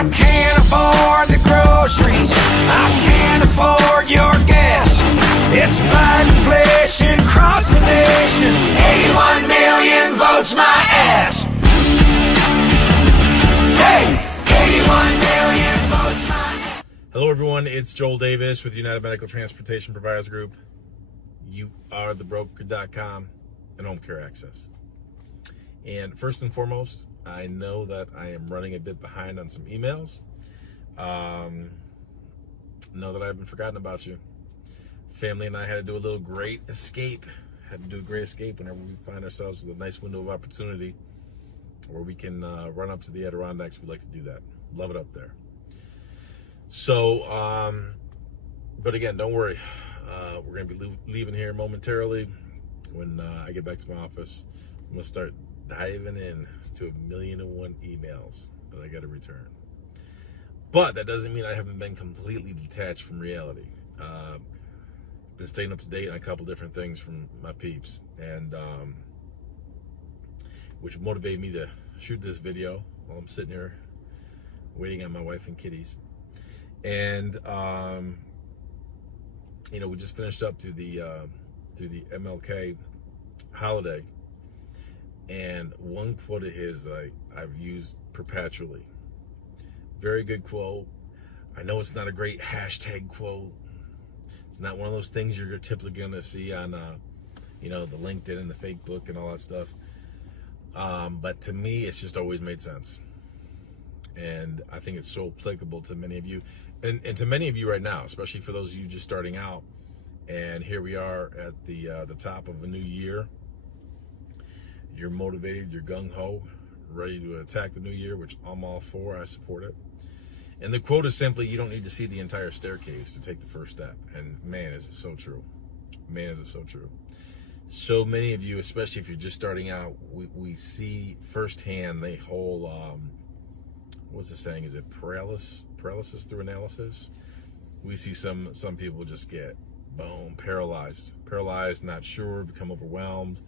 I can't afford the groceries, I can't afford your gas. It's Biden inflation across the nation. 81 million votes my ass. Hey, 81 million votes my ass. Hello everyone, it's Joel Davis with United Medical Transportation Providers Group. You are the broker.com and home care access. And first and foremost, I know that I am running a bit behind on some emails. Know that I haven't forgotten about you. Family and I had to do a little great escape. Had to do a great escape whenever we find ourselves with a nice window of opportunity where we can run up to the Adirondacks. We like to do that. Love it up there. So, but again, don't worry. We're going to be leaving here momentarily. When I get back to my office, I'm going to start diving in to 1,000,001 emails that I got to return. But that doesn't mean I haven't been completely detached from reality. Been staying up to date on a couple different things from my peeps, and which motivated me to shoot this video while I'm sitting here waiting on my wife and kitties. And we just finished up through the MLK holiday, and one quote of his that I've used perpetually. Very good quote. I know it's not a great hashtag quote. It's not one of those things you're typically going to see on, the LinkedIn and the Facebook and all that stuff. But to me, it's just always made sense. And I think it's so applicable to many of you. And to many of you right now, especially for those of you just starting out. And here we are at the top of a new year. You're motivated, you're gung-ho, ready to attack the new year, which I'm all for. I support it. And the quote is simply, you don't need to see the entire staircase to take the first step. And man, is it so true. Man, is it so true. So many of you, especially if you're just starting out, we see firsthand the whole, what's the saying? Is it paralysis through analysis? We see some people just get, boom, paralyzed, not sure, become overwhelmed.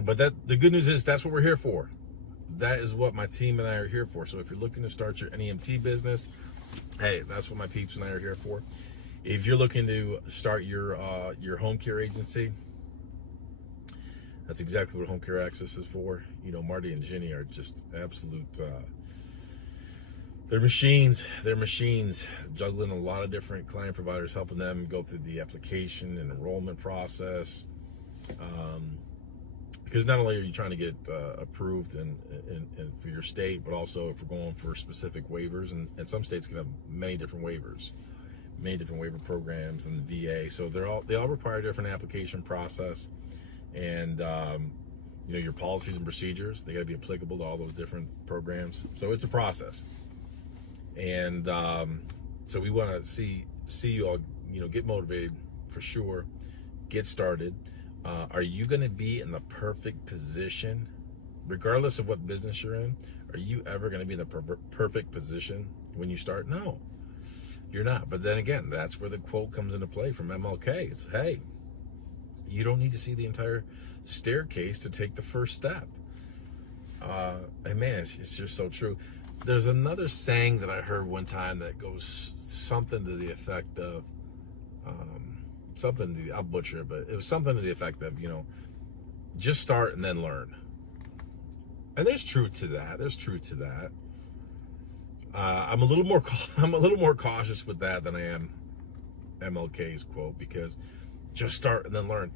But the good news is that's what we're here for. That is what my team and I are here for. So if you're looking to start your NEMT business, hey, that's what my peeps and I are here for. If you're looking to start your home care agency, that's exactly what Home Care Access is for. Marty and Jenny are just absolute, they're machines, juggling a lot of different client providers, helping them go through the application and enrollment process. Because not only are you trying to get approved and for your state, but also if we're going for specific waivers, and some states can have many different waiver programs than the VA. So they all require a different application process, and your policies and procedures, they got to be applicable to all those different programs. So it's a process, and so we want to see you all get motivated for sure, get started. Are you going to be in the perfect position, regardless of what business you're in? Are you ever going to be in the perfect position when you start? No, you're not. But then again, that's where the quote comes into play from MLK. It's, hey, you don't need to see the entire staircase to take the first step. And man, it's just so true. There's another saying that I heard one time that goes something to the effect of, I'll butcher it, but it was something to the effect of, just start and then learn. And there's truth to that. I'm a little more cautious with that than I am MLK's quote, because just start and then learn.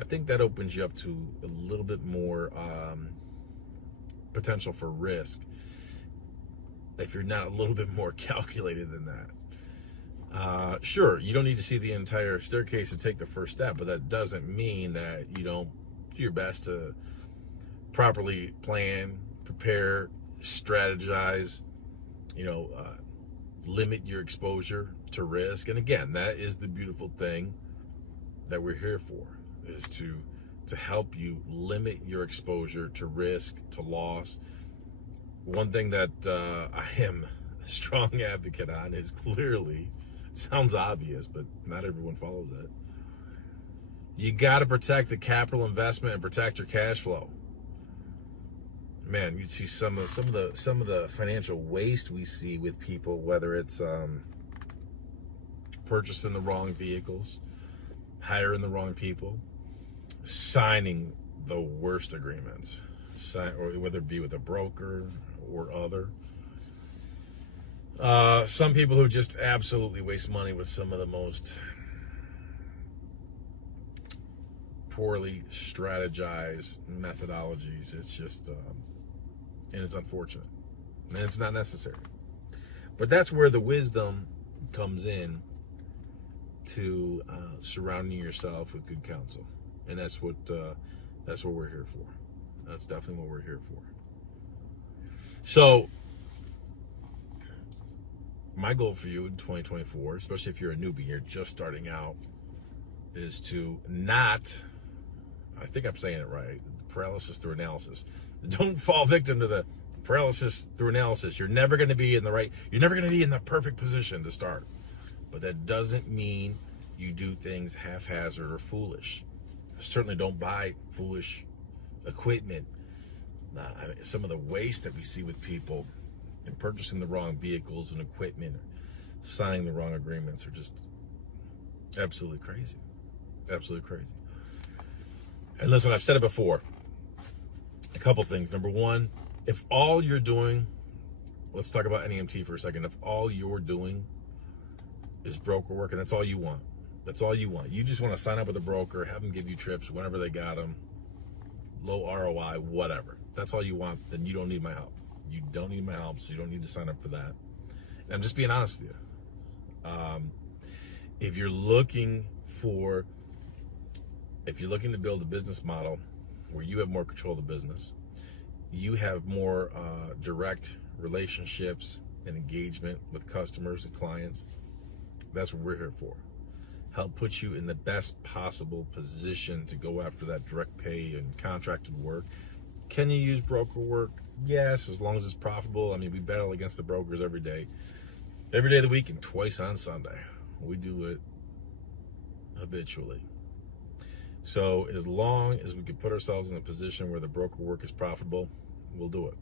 I think that opens you up to a little bit more potential for risk if you're not a little bit more calculated than that. Sure, you don't need to see the entire staircase to take the first step, but that doesn't mean that you don't do your best to properly plan, prepare, strategize, limit your exposure to risk. And again, that is the beautiful thing that we're here for, is to help you limit your exposure to risk, to loss. One thing that I am a strong advocate on is clearly, sounds obvious, but not everyone follows it. You got to protect the capital investment and protect your cash flow. man, you see some of the financial waste we see with people, whether it's purchasing the wrong vehicles, hiring the wrong people, signing the worst agreements, or whether it be with a broker or other. Some people who just absolutely waste money with some of the most poorly strategized methodologies. It's just, and it's unfortunate, and it's not necessary. But that's where the wisdom comes in to surrounding yourself with good counsel, and that's what we're here for. That's definitely what we're here for. So, my goal for you in 2024, especially if you're a newbie, you're just starting out, is to not, I think I'm saying it right, paralysis through analysis. Don't fall victim to the paralysis through analysis. You're never going to be in the perfect position to start. But that doesn't mean you do things haphazard or foolish. Certainly don't buy foolish equipment. Some of the waste that we see with people in purchasing the wrong vehicles and equipment, or signing the wrong agreements, are just absolutely crazy. Absolutely crazy. And listen, I've said it before. A couple things. Number one, if all you're doing, let's talk about NEMT for a second. If all you're doing is broker work, and that's all you want, you just want to sign up with a broker, have them give you trips whenever they got them, low ROI, whatever. That's all you want, then you don't need my help. You don't need my help, so you don't need to sign up for that. And I'm just being honest with you. If you're looking to build a business model where you have more control of the business, you have more direct relationships and engagement with customers and clients, that's what we're here for. Help put you in the best possible position to go after that direct pay and contracted work. Can you use broker work? Yes, as long as it's profitable. I mean, we battle against the brokers every day of the week and twice on Sunday. We do it habitually. So as long as we can put ourselves in a position where the broker work is profitable, we'll do it.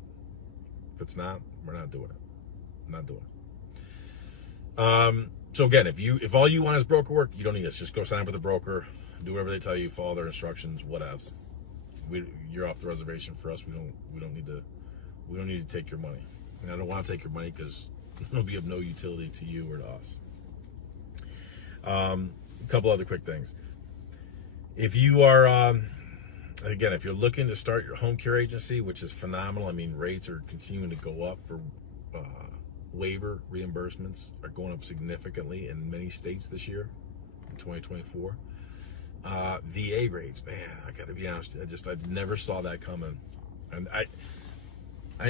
If it's not, we're not doing it. Not doing it. So again, if all you want is broker work, you don't need us. Just go sign up with a broker, do whatever they tell you, follow their instructions, whatevs. You're off the reservation for us. We don't need to take your money. And I don't want to take your money because it'll be of no utility to you or to us. A couple other quick things. If you are, again, if you're looking to start your home care agency, which is phenomenal. I mean, rates are continuing to go up for waiver reimbursements are going up significantly in many states this year, in 2024. VA rates, man, I got to be honest, I never saw that coming. And I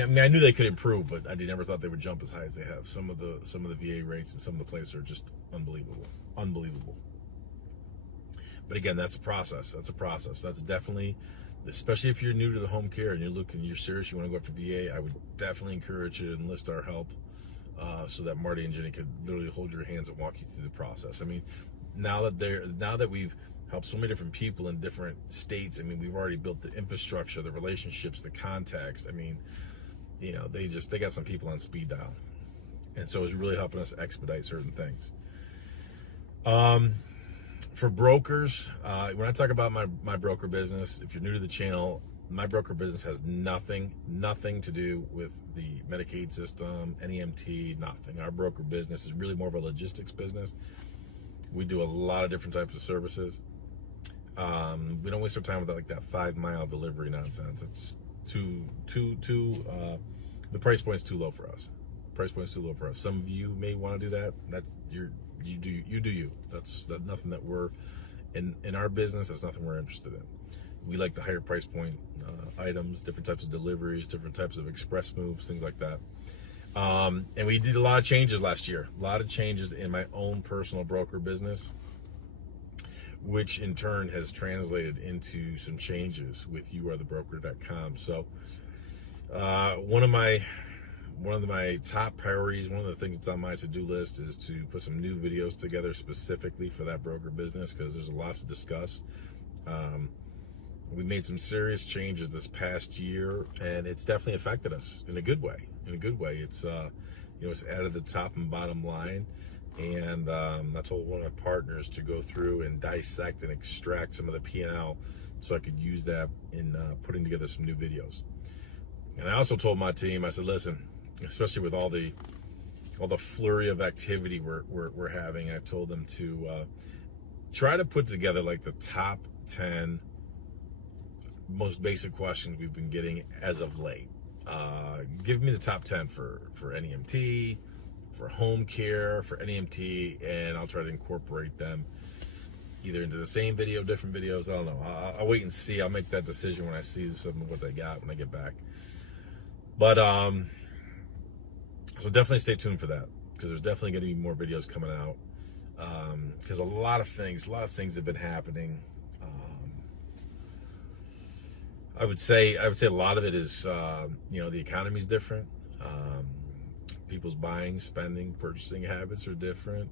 mean, I knew they could improve, but I never thought they would jump as high as they have. Some of the VA rates and some of the places are just unbelievable. But again, that's a process. That's definitely, especially if you're new to the home care and you're serious, you want to go after VA, I would definitely encourage you to enlist our help, so that Marty and Jenny could literally hold your hands and walk you through the process. I mean, now that we've helped so many different people in different states, I mean, we've already built the infrastructure, the relationships, the contacts. I mean, they got some people on speed dial. And so it's really helping us expedite certain things. For brokers, when I talk about my broker business, if you're new to the channel, my broker business has nothing to do with the Medicaid system, NEMT, nothing. Our broker business is really more of a logistics business. We do a lot of different types of services. We don't waste our time with that 5-mile delivery nonsense. It's the price point's too low for us. Some of you may want to do that. That's you do you. That's nothing that we're in our business. That's nothing we're interested in. We like the higher price point items, different types of deliveries, different types of express moves, things like that. And we did a lot of changes last year. A lot of changes in my own personal broker business, which in turn has translated into some changes with youarethebroker.com. So one of my top priorities, one of the things that's on my to-do list, is to put some new videos together specifically for that broker business, because there's a lot to discuss. We made some serious changes this past year, and it's definitely affected us in a good way. In a good way, it's it's added the top and bottom line. And I told one of my partners to go through and dissect and extract some of the P&L so I could use that in putting together some new videos. And I also told my team, I said, listen, especially with all the flurry of activity we're having, I told them to try to put together like the top 10 most basic questions we've been getting as of late. Give me the top 10 for NEMT, for home care, for NEMT, and I'll try to incorporate them either into the same video, different videos. I don't know. I'll wait and see. I'll make that decision when I see some of what they got when I get back. But so definitely stay tuned for that, because there's definitely going to be more videos coming out. Because a lot of things have been happening. I would say a lot of it is the economy's different. People's buying, spending, purchasing habits are different.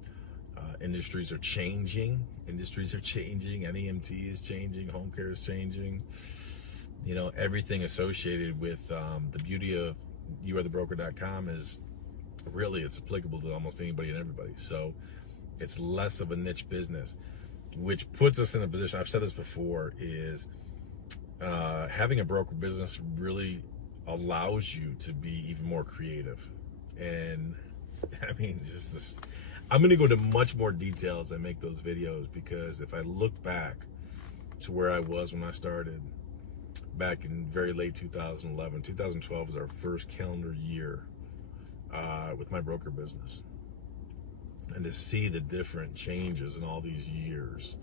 Industries are changing. NEMT is changing. Home care is changing. Everything associated with the beauty of youarethebroker.com is really, it's applicable to almost anybody and everybody. So it's less of a niche business, which puts us in a position, I've said this before, is having a broker business really allows you to be even more creative. And I mean, just this, I'm going to go into much more detail as I make those videos, because if I look back to where I was when I started back in very late 2011, 2012 was our first calendar year with my broker business. And to see the different changes in all these years.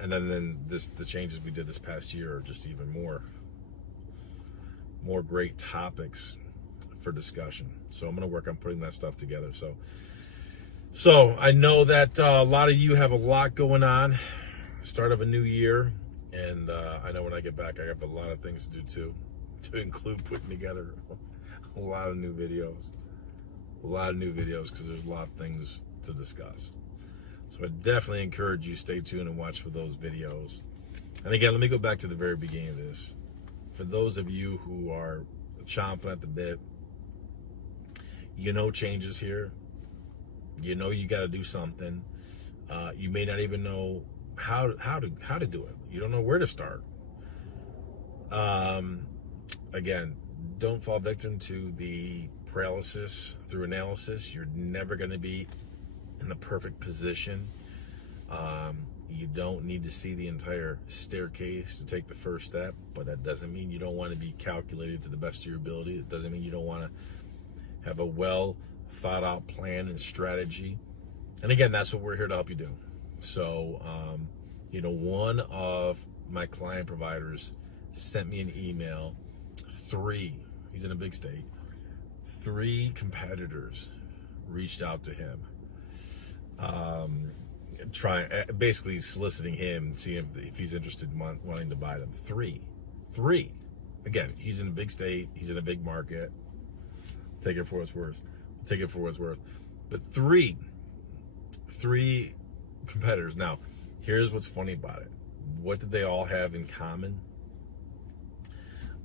And then the changes we did this past year are just even more great topics for discussion. So I'm going to work on putting that stuff together. So I know that a lot of you have a lot going on, start of a new year, and I know when I get back I have a lot of things to do too, to include putting together a lot of new videos, because there's a lot of things to discuss. So I definitely encourage you, stay tuned and watch for those videos. And again, let me go back to the very beginning of this. For those of you who are chomping at the bit, changes here. You got to do something. You may not even know how to do it. You don't know where to start. Again, don't fall victim to the paralysis through analysis. You're never going to be in the perfect position. You don't need to see the entire staircase to take the first step, but that doesn't mean you don't want to be calculated to the best of your ability. It doesn't mean you don't want to have a well thought out plan and strategy. And again, that's what we're here to help you do. So, one of my client providers sent me an email. He's in a big state. 3 competitors reached out to him, basically soliciting him, seeing if he's interested in wanting to buy them. Three. Again, he's in a big state. He's in a big market. Take it for what's worth. But three competitors. Now, here's what's funny about it. What did they all have in common?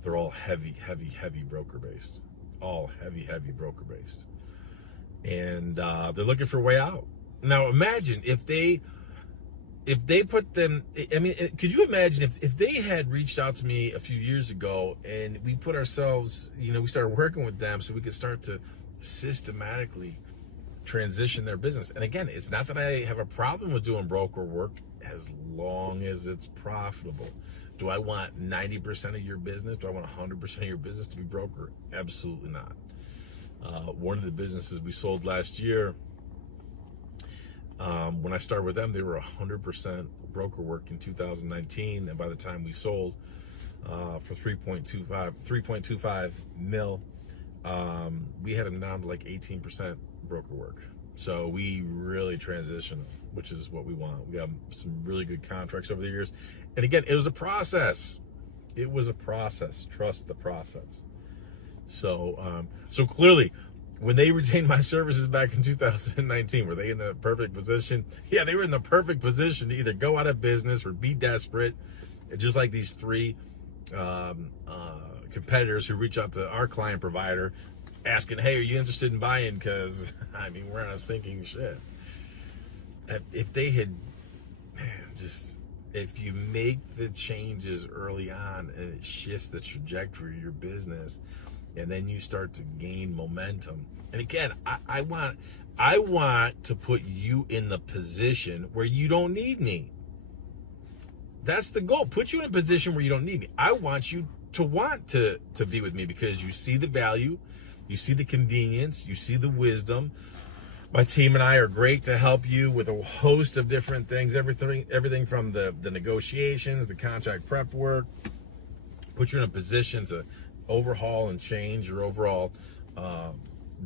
They're all heavy broker based. And they're looking for a way out. Now, imagine if they put them, I mean, could you imagine if they had reached out to me a few years ago and we put ourselves, we started working with them so we could start to systematically transition their business. And again, it's not that I have a problem with doing broker work as long as it's profitable. Do I want 90% of your business? Do I want 100% of your business to be broker? Absolutely not. One of the businesses we sold last year, when I started with them, they were 100% broker work in 2019, and by the time we sold for 3.25 mil, we had them down to like 18% broker work. So we really transitioned, which is what we want. We got some really good contracts over the years, and again, it was a process. Trust the process. So clearly, when they retained my services back in 2019, were they in the perfect position? Yeah, they were in the perfect position to either go out of business or be desperate Just like these three competitors who reach out to our client provider asking, hey, are you interested in buying? Because, I mean, we're on a sinking ship. If they had, man, just, if you make the changes early on and it shifts the trajectory of your business, and then you start to gain momentum. And again, I want to put you in the position where you don't need me. That's the goal. Put you in a position where you don't need me. I want you to want to be with me because you see the value, you see the convenience, you see the wisdom. My team and I are great to help you with a host of different things, everything from the negotiations, the contract prep work, put you in a position to overhaul and change your overall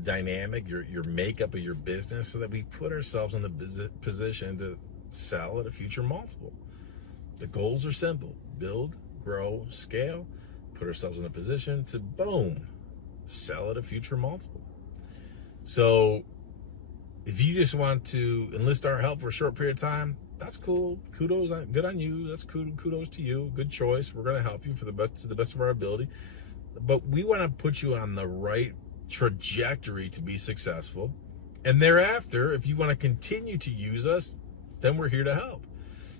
dynamic, your makeup of your business, so that we put ourselves in a position to sell at a future multiple. The goals are simple: build, grow, scale, put ourselves in a position to, boom, sell at a future multiple. So if you just want to enlist our help for a short period of time, that's cool. Kudos, good on you. That's kudos to you. Good choice. We're going to help you to the best of our ability. But we want to put you on the right trajectory to be successful. And thereafter, if you want to continue to use us, then we're here to help.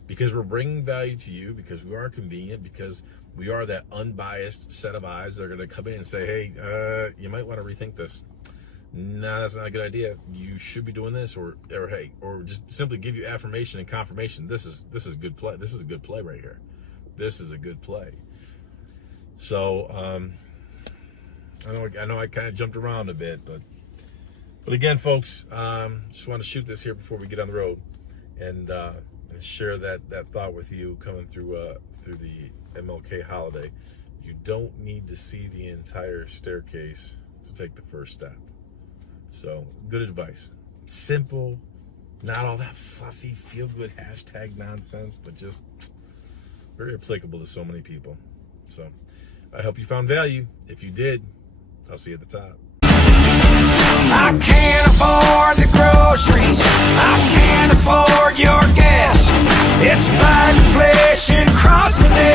Because we're bringing value to you, because we are convenient, because we are that unbiased set of eyes that are going to come in and say, hey, you might want to rethink this. No, that's not a good idea. You should be doing this, or hey, or just simply give you affirmation and confirmation. This is good play. This is a good play right here. This is a good play. So I know I kind of jumped around a bit, but again, folks, just want to shoot this here before we get on the road, and share that thought with you coming through the MLK holiday. You don't need to see the entire staircase to take the first step. So, good advice. Simple, not all that fluffy, feel-good hashtag nonsense, but just very applicable to so many people. So, I hope you found value. If you did, I'll see you at the top. I can't afford the groceries. I can't afford your gas. It's buying inflation across the nation.